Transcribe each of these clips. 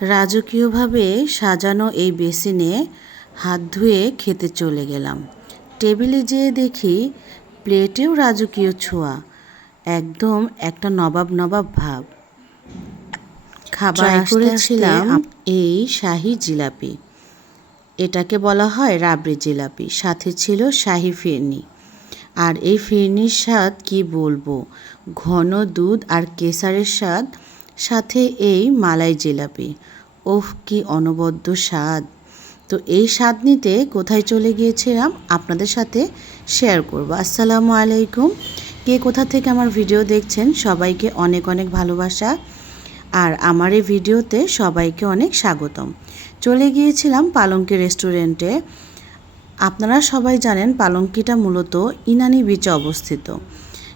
রাজকীয়ভাবে সাজানো এই বেসিনে হাত ধুয়ে খেতে চলে গেলাম। টেবিলে যেয়ে দেখি প্লেটেও রাজকীয় ছোঁয়া একদম একটা নবাব নবাব ভাব। খাবার করেছিলাম। এই শাহি জিলাপি এটাকে বলা হয় রাবড়ি জিলাপি সাথে ছিল শাহি ফিরনি। আর এই ফিরনির স্বাদ কি বলব? ঘন দুধ আর কেসারের স্বাদ সাথে এই মালাই জিলাপি। ওহ, কি অনবদ্য স্বাদ। তো এই স্বাদ নিতে কোথায় চলে গিয়েছিলাম আপনাদের সাথে শেয়ার করব। আসসালামু আলাইকুম। কে কোথা থেকে আমার ভিডিও দেখছেন, সবাইকে অনেক অনেক ভালোবাসা। আর আমার এই ভিডিওতে সবাইকে অনেক স্বাগতম। চলে গিয়েছিলাম পালঙ্কি রেস্টুরেন্টে আপনারা সবাই জানেন পালঙ্কিটা মূলত ইনানি বিচে অবস্থিত।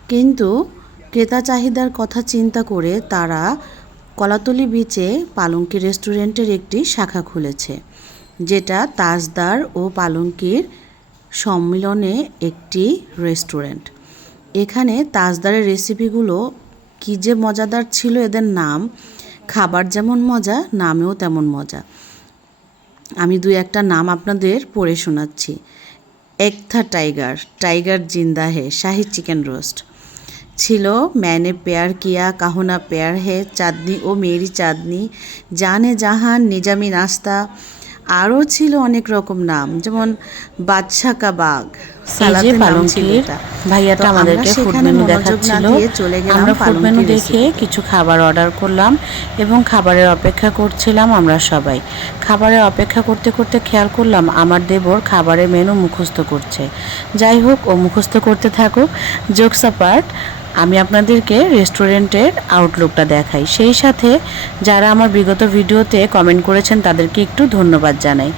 কিন্তু ক্রেতা চাহিদার কথা চিন্তা করে তারা কলাতলি বিচে পালঙ্কি রেস্টুরেন্টের একটি শাখা খুলেছে, যেটা তাজদার ও পালঙ্কির সম্মিলনে একটি রেস্টুরেন্ট এখানে তাজদারের রেসিপিগুলো কী যে মজাদার ছিল এদের নাম, খাবার যেমন মজা, নামেও তেমন মজা। আমি দুই একটা নাম আপনাদের পড়ে শোনাচ্ছি। একথা টাইগার টাইগার জিন্দা হে শাহি চিকেন রোস্ট। ছিল ম্যানে পেয়ার, কিয়া, কাহনা পেয়ার, হে চাঁদনি ও মেরি চাঁদনি, জানে জাহান, নিজামি নাস্তা, আরও ছিল অনেক রকম নাম, যেমন বাদশা কাবাগ সালাতে পালঙ্কির ভাইয়াটা আমাদেরকে ফুড মেনু দেখাচ্ছিল। আমরা ফুড মেনু দেখে কিছু খাবার অর্ডার করলাম এবং খাবারের অপেক্ষা করছিলাম আমরা সবাই। খাবারের অপেক্ষা করতে করতে খেয়াল করলাম আমার দেবর খাবারের মেনু মুখস্থ করছে। যাই হোক ও মুখস্থ করতে থাকুক। জোকস পার্ট আমি আপনাদেরকে রেস্টুরেন্টের আউটলুকটা দেখাই। সেই সাথে যারা আমার বিগত ভিডিওতে কমেন্ট করেছেন তাদেরকে একটু ধন্যবাদ জানাই।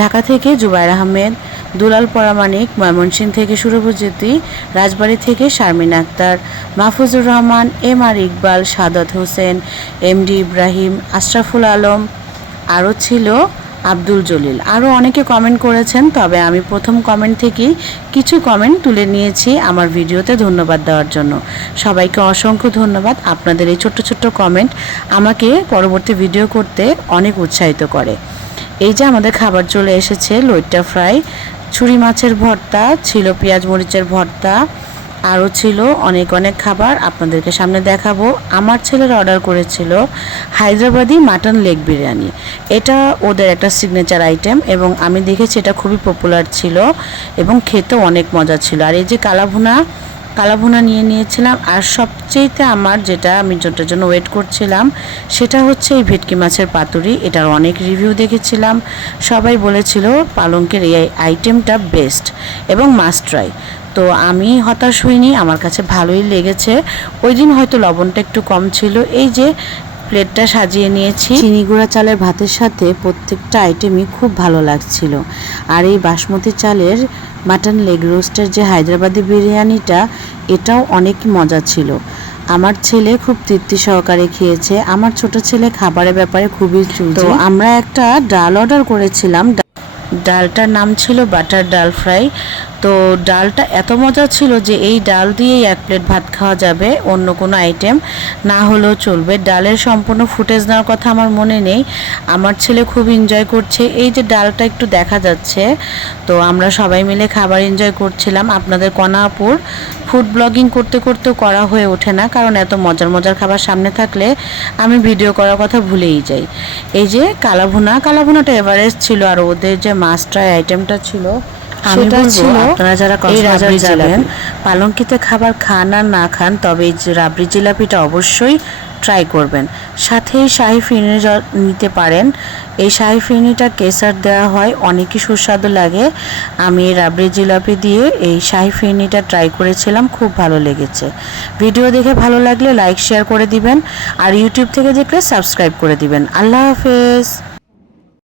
ঢাকা থেকে জুবাইর আহমেদ দুলাল পরামানিক ময়মনসিংহ থেকে সুরভজ্যোতি রাজবাড়ী থেকে Sharmin Akter, Mahfuzur Rahman, M R Iqbal, Sadat Hossain, M D Ibrahim, Ashraful Alam, আরও ছিল আব্দুল জলিল। আরও অনেকে কমেন্ট করেছেন, তবে আমি প্রথম কমেন্ট থেকেই কিছু কমেন্ট তুলে নিয়েছি আমার ভিডিওতে ধন্যবাদ দেওয়ার জন্য। সবাইকে অসংখ্য ধন্যবাদ। আপনাদের এই ছোট্ট ছোট্ট কমেন্ট আমাকে পরবর্তী ভিডিও করতে অনেক উৎসাহিত করে। এই যে আমাদের খাবার চলে এসেছে, লইট্টা ফ্রাই। ছুরি মাছের ভর্তা, ছিল পেঁয়াজ মরিচের ভর্তা, আরও ছিল অনেক অনেক খাবার আপনাদেরকে সামনে দেখাবো। আমার ছেলের অর্ডার করেছিল হায়দ্রাবাদি মাটন লেগ বিরিয়ানি। এটা ওদের একটা সিগনেচার আইটেম এবং আমি দেখেছি এটা খুবই পপুলার ছিল এবং খেতেও অনেক মজা ছিল। আর এই যে কালাভুনা কালাভুনা নিয়ে নিয়েছিলাম। আর সবচেয়েতে আমার যেটা আমি যেটার জন্য ওয়েট করছিলাম, সেটা হচ্ছে এই ভেটকি মাছের পাতুরি। এটার অনেক রিভিউ দেখেছিলাম। সবাই বলেছিল পালঙ্কের এই আইটেমটা বেস্ট এবং মাস্ট ট্রাই তো আমি হতাশ হইনি, আমার কাছে ভালোই লেগেছে। ওই দিন হয়তো লবণটা একটু কম ছিল। এই যে প্লেটটা সাজিয়ে নিয়েছি। চিনি গুঁড়া চালের ভাতের সাথে প্রত্যেকটা আইটেমই খুব ভালো লাগছিল। আর এই বাসমতি চালের মাটন লেগ রোস্টের যে হায়দ্রাবাদি বিরিয়ানিটা এটাও অনেক মজা ছিল। আমার ছেলে খুব তৃপ্তি সহকারে খেয়েছে। আমার ছোট ছেলে খাবারের ব্যাপারে খুবই তো আমরা একটা ডাল অর্ডার করেছিলাম। ডালটার নাম ছিল বাটার ডাল ফ্রাই। তো ডালটা এত মজা ছিল যে এই ডাল দিয়েই এক প্লেট ভাত খাওয়া যাবে, অন্য কোনো আইটেম না হলেও চলবে। ডালের সম্পূর্ণ ফুটেজ নেওয়ার কথা আমার মনে নেই। আমার ছেলে খুব এনজয় করছে। এই যে ডালটা একটু দেখা যাচ্ছে, তো আমরা সবাই মিলে খাবার এনজয় করছিলাম। আপনাদের কনাপুর ফুড ব্লগিং করতে করতেও করা হয়ে ওঠে না, কারণ এত মজার মজার খাবার সামনে থাকলে আমি ভিডিও করার কথা ভুলেই যাই। এই যে কালাভুনা, কালাভুনাটা এভারেস্ট ছিল আর ওদের যে মাস্টার আইটেমটা ছিল সেটা ছিল আপনারা যারা কক্সবাজার যাবেন পালঙ্কিতে খাবার খান আর না খান তবে রাবড়ি জিলাপিটা অবশ্যই ট্রাই করবেন। সাথে শাহি ফিরনি নিতে পারেন। এই শাহি ফিরনিটা কেসার দেওয়া হয় অনেকই সুস্বাদু লাগে। আমি রাবড়ি জিলাপি দিয়ে এই শাহি ফিরনিটা ট্রাই করেছিলাম খুব ভালো লেগেছে। ভিডিও দেখে ভালো লাগলে লাইক শেয়ার করে দিবেন। আর ইউটিউব থেকে দেখলে সাবস্ক্রাইব করে দিবেন। আল্লাহ হাফেজ।